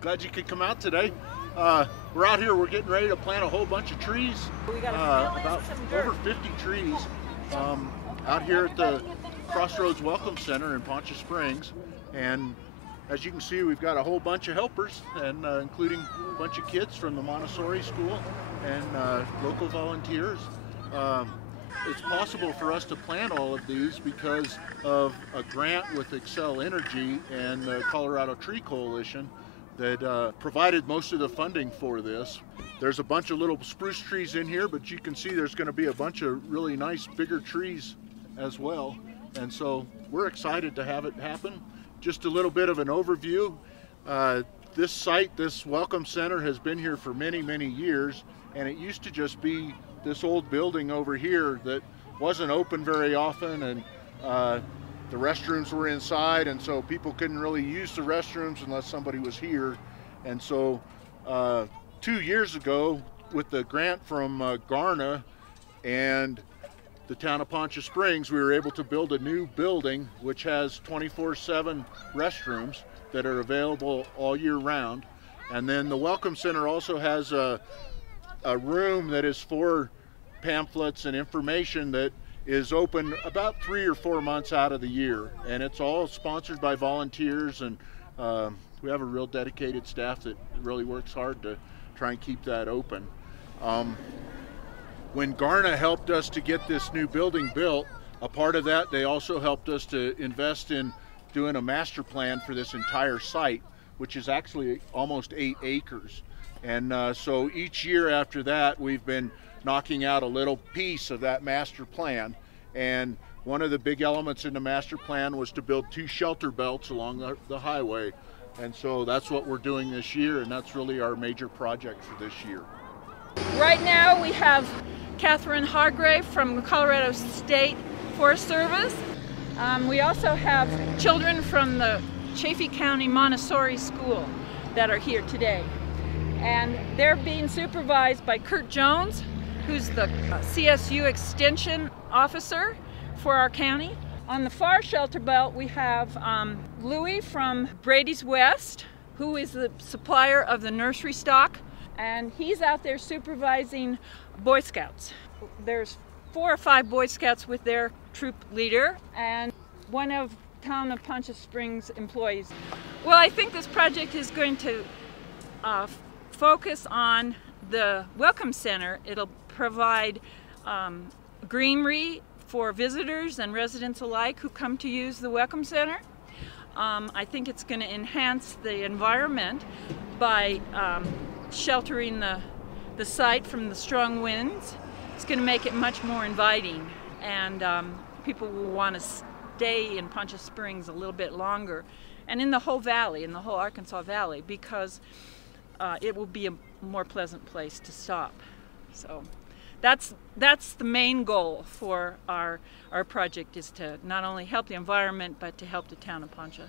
Glad you could come out today. We're out here, we're getting ready to plant a whole bunch of trees. About over 50 trees out here at the Crossroads Welcome Center in Poncha Springs. And as you can see, we've got a whole bunch of helpers, and including a bunch of kids from the Montessori school and local volunteers. It's possible for us to plant all of these because of a grant with Excel Energy and the Colorado Tree Coalition that provided most of the funding for this. There's a bunch of little spruce trees in here, but you can see there's going to be a bunch of really nice bigger trees as well. And so we're excited to have it happen. Just a little bit of an overview. This site, this Welcome Center, has been here for many, many years, and it used to just be this old building over here that wasn't open very often, and the restrooms were inside, and so people couldn't really use the restrooms unless somebody was here. And so 2 years ago, with the grant from Garna and the town of Poncha Springs, we were able to build a new building which has 24/7 restrooms that are available all year round. And then the Welcome Center also has a room that is for pamphlets and information that is open about 3 or 4 months out of the year. And it's all sponsored by volunteers, and we have a real dedicated staff that really works hard to try and keep that open. When Garna helped us to get this new building built, a part of that, they also helped us to invest in doing a master plan for this entire site, which is actually almost 8 acres. And so each year after that, we've been knocking out a little piece of that master plan. And one of the big elements in the master plan was to build 2 shelter belts along the highway. And so that's what we're doing this year, and that's really our major project for this year. Right now we have Catherine Hargrave from the Colorado State Forest Service. We also have children from the Chaffee County Montessori School that are here today. And they're being supervised by Kurt Jones, who's the CSU Extension Officer for our county. On the far shelter belt, we have Louie from Brady's West, who is the supplier of the nursery stock, and he's out there supervising Boy Scouts. There's 4 or 5 Boy Scouts with their troop leader and one of town of Poncha Springs employees. Well, I think this project is going to focus on the Welcome Center. It'll provide greenery for visitors and residents alike who come to use the Welcome Center. I think it's going to enhance the environment by sheltering the site from the strong winds. It's going to make it much more inviting, and people will want to stay in Poncha Springs a little bit longer, and in the whole valley, in the whole Arkansas Valley, because it will be a more pleasant place to stop. So that's the main goal for our project, is to not only help the environment but to help the town of Poncha.